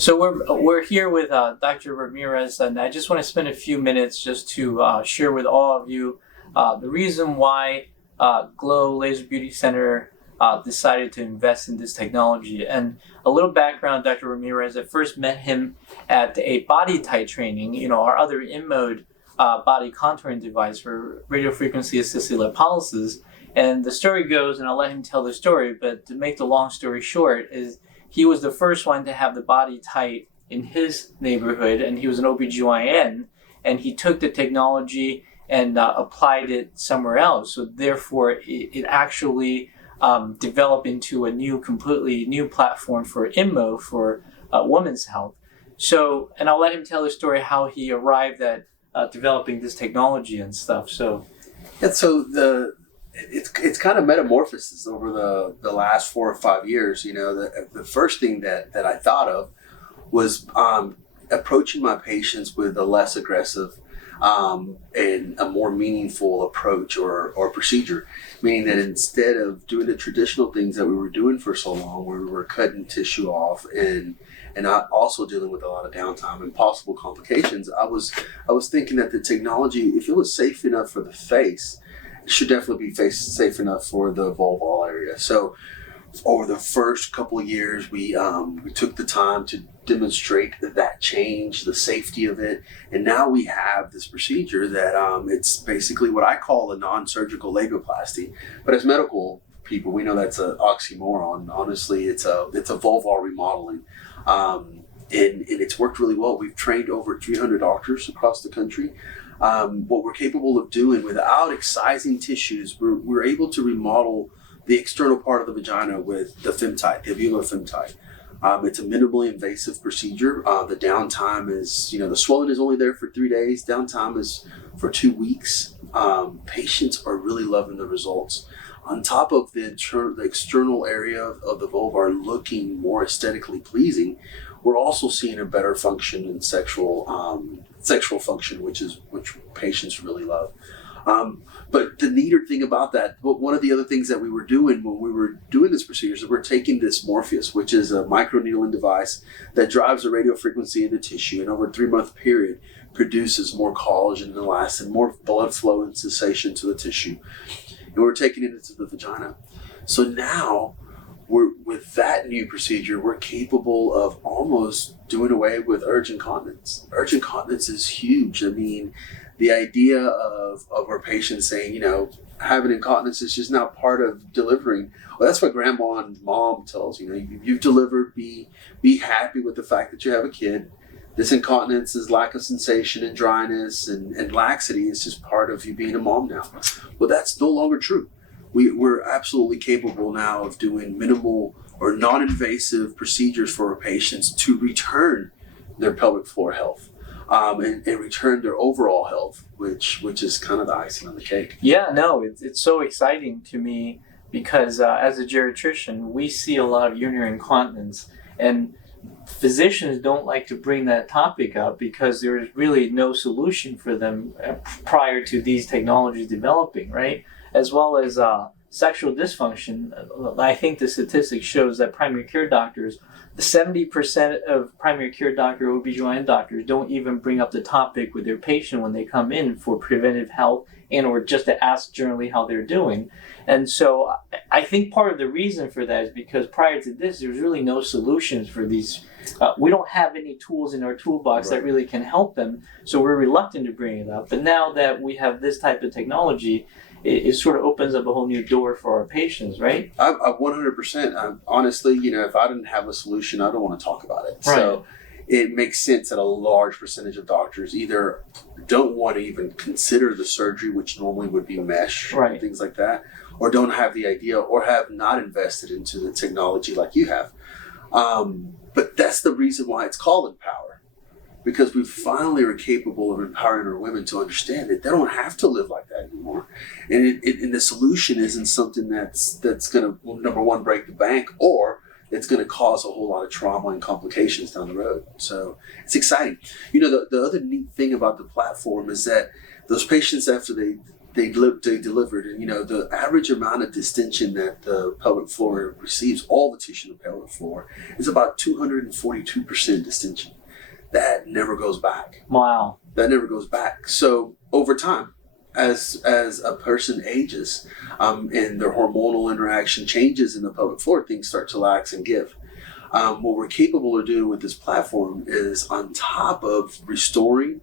So we're here with Dr. Ramirez, and I just want to spend a few minutes just to share with all of you the reason why Glow Laser Beauty Center decided to invest in this technology. And a little background: Dr. Ramirez, I first met him at a body tight training. Our other InMode body contouring device for radiofrequency assisted lipolysis. And the story goes, and I'll let him tell the story, but to make the long story short, is he was the first one to have the body tight in his neighborhood, and he was an OBGYN, and he took the technology and applied it somewhere else. So therefore, it actually developed into a completely new platform for InMode for women's health. So, and I'll let him tell the story how he arrived at developing this technology and stuff. So, yeah, so it's kind of metamorphosis over the last 4 or 5 years. The first thing that I thought of was approaching my patients with a less aggressive and a more meaningful approach or procedure, meaning that instead of doing the traditional things that we were doing for so long, where we were cutting tissue off and not also dealing with a lot of downtime and possible complications, I was thinking that the technology, if it was safe enough for the face, it should definitely be safe enough for the vulval area. So over the first couple of years, we took the time to demonstrate that change, the safety of it, and now we have this procedure that it's basically what I call a non-surgical labiaplasty. But as medical people, we know that's an oxymoron. Honestly, it's a vulval remodeling, and it's worked really well. We've trained over 300 doctors across the country. What we're capable of doing without excising tissues, we're able to remodel the external part of the vagina with the femtite, the Avila femtite. It's a minimally invasive procedure. The downtime is, the swelling is only there for 3 days. Downtime is for 2 weeks. Patients are really loving the results. On top of the external area of the vulva are looking more aesthetically pleasing, we're also seeing a better function in sexual function, which patients really love. But the neater thing about that, one of the other things that we were doing when we were doing this procedure is we're taking this Morpheus, which is a microneedling device that drives the radio frequency into tissue, and over a 3-month period produces more collagen and elastin, more blood flow and sensation to the tissue. And we're taking it into the vagina. So now, with that new procedure, we're capable of almost doing away with urge incontinence. Urge incontinence is huge. I mean, the idea of our patients saying, having incontinence is just now part of delivering. Well, that's what grandma and mom tells you've delivered. Be happy with the fact that you have a kid. This incontinence is lack of sensation and dryness and laxity is just part of you being a mom now. Well, that's no longer true. We're absolutely capable now of doing minimal or non-invasive procedures for our patients to return their pelvic floor health and return their overall health, which is kind of the icing on the cake. Yeah, no, it's so exciting to me because as a geriatrician, we see a lot of urinary incontinence, and physicians don't like to bring that topic up because there is really no solution for them prior to these technologies developing, right? As well as sexual dysfunction. I think the statistics shows that primary care doctors, 70% of primary care OBGYN doctors don't even bring up the topic with their patient when they come in for preventive health or just to ask generally how they're doing. And so I think part of the reason for that is because prior to this, there's really no solutions for these. We don't have any tools in our toolbox that really can help them, so we're reluctant to bring it up. But now that we have this type of technology, it sort of opens up a whole new door for our patients, right? I 100%. Honestly, if I didn't have a solution, I don't want to talk about it. Right. So it makes sense that a large percentage of doctors either don't want to even consider the surgery, which normally would be mesh and things like that, or don't have the idea or have not invested into the technology like you have. But that's the reason why it's called Empower. Because we finally are capable of empowering our women to understand that they don't have to live like that anymore. And the solution isn't something that's going to, number one, break the bank, or it's going to cause a whole lot of trauma and complications down the road. So it's exciting. The other neat thing about the platform is that those patients, after they they delivered, and the average amount of distension that the pelvic floor receives, all the tissue in the pelvic floor, is about 242% distension. That never goes back. Wow. That never goes back. So over time, as a person ages, and their hormonal interaction changes in the pelvic floor, things start to lax and give. What we're capable of doing with this platform is, on top of restoring,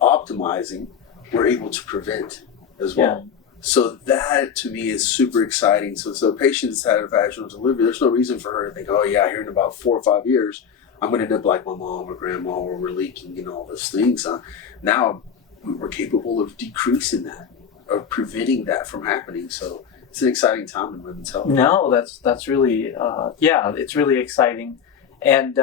optimizing, we're able to prevent as well. Yeah. So that to me is super exciting. So a patient that's had a vaginal delivery, there's no reason for her to think, oh yeah, here in about 4 or 5 years, I'm going to end up like my mom or grandma, or we're leaking and all those things. Now we're capable of decreasing that, of preventing that from happening. So it's an exciting time in women's health. No, that's really, it's really exciting. And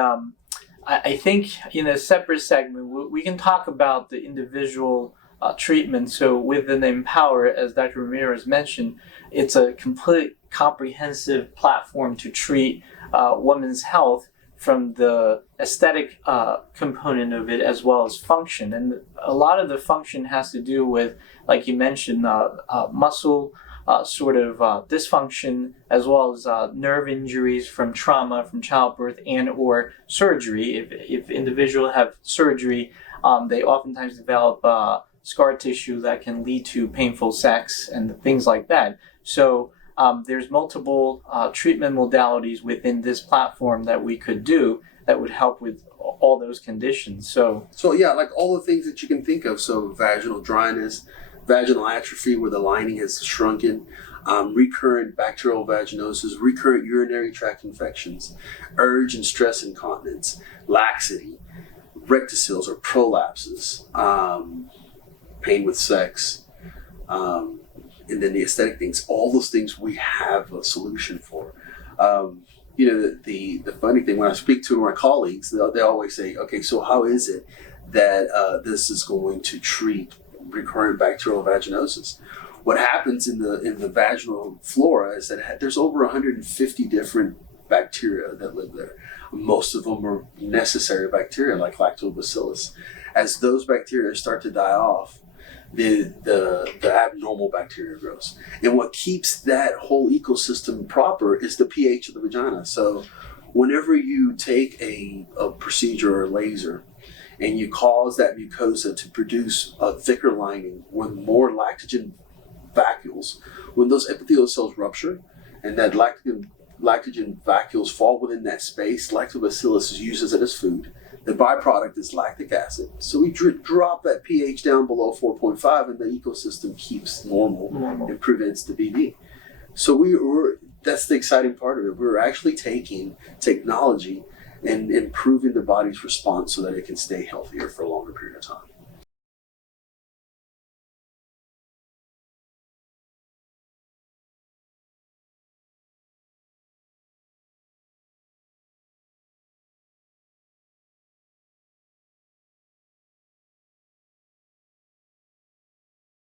I think in a separate segment, we can talk about the individual treatment. So within Empower, as Dr. Ramirez mentioned, it's a complete comprehensive platform to treat women's health, from the aesthetic component of it as well as function. And a lot of the function has to do with, like you mentioned, muscle dysfunction, as well as nerve injuries from trauma, from childbirth, and or surgery. If individuals have surgery, they oftentimes develop scar tissue that can lead to painful sex and things like that. So there's multiple treatment modalities within this platform that we could do that would help with all those conditions. So yeah, like all the things that you can think of. So vaginal dryness, vaginal atrophy where the lining has shrunken, recurrent bacterial vaginosis, recurrent urinary tract infections, urge and stress incontinence, laxity, rectocils or prolapses, pain with sex, and then the aesthetic things. All those things we have a solution for. The funny thing, when I speak to my colleagues, they always say, okay, so how is it that this is going to treat recurrent bacterial vaginosis? What happens in the vaginal flora is that there's over 150 different bacteria that live there. Most of them are necessary bacteria like lactobacillus. As those bacteria start to die off, the abnormal bacteria grows. And what keeps that whole ecosystem proper is the pH of the vagina. So whenever you take a procedure or a laser and you cause that mucosa to produce a thicker lining with more lactogen vacuoles, when those epithelial cells rupture and that lactogen vacuoles fall within that space, lactobacillus uses it as food. The byproduct is lactic acid. So we drop that pH down below 4.5 and the ecosystem keeps normal and prevents the BV. So that's the exciting part of it. We're actually taking technology and improving the body's response so that it can stay healthier for a longer period of time.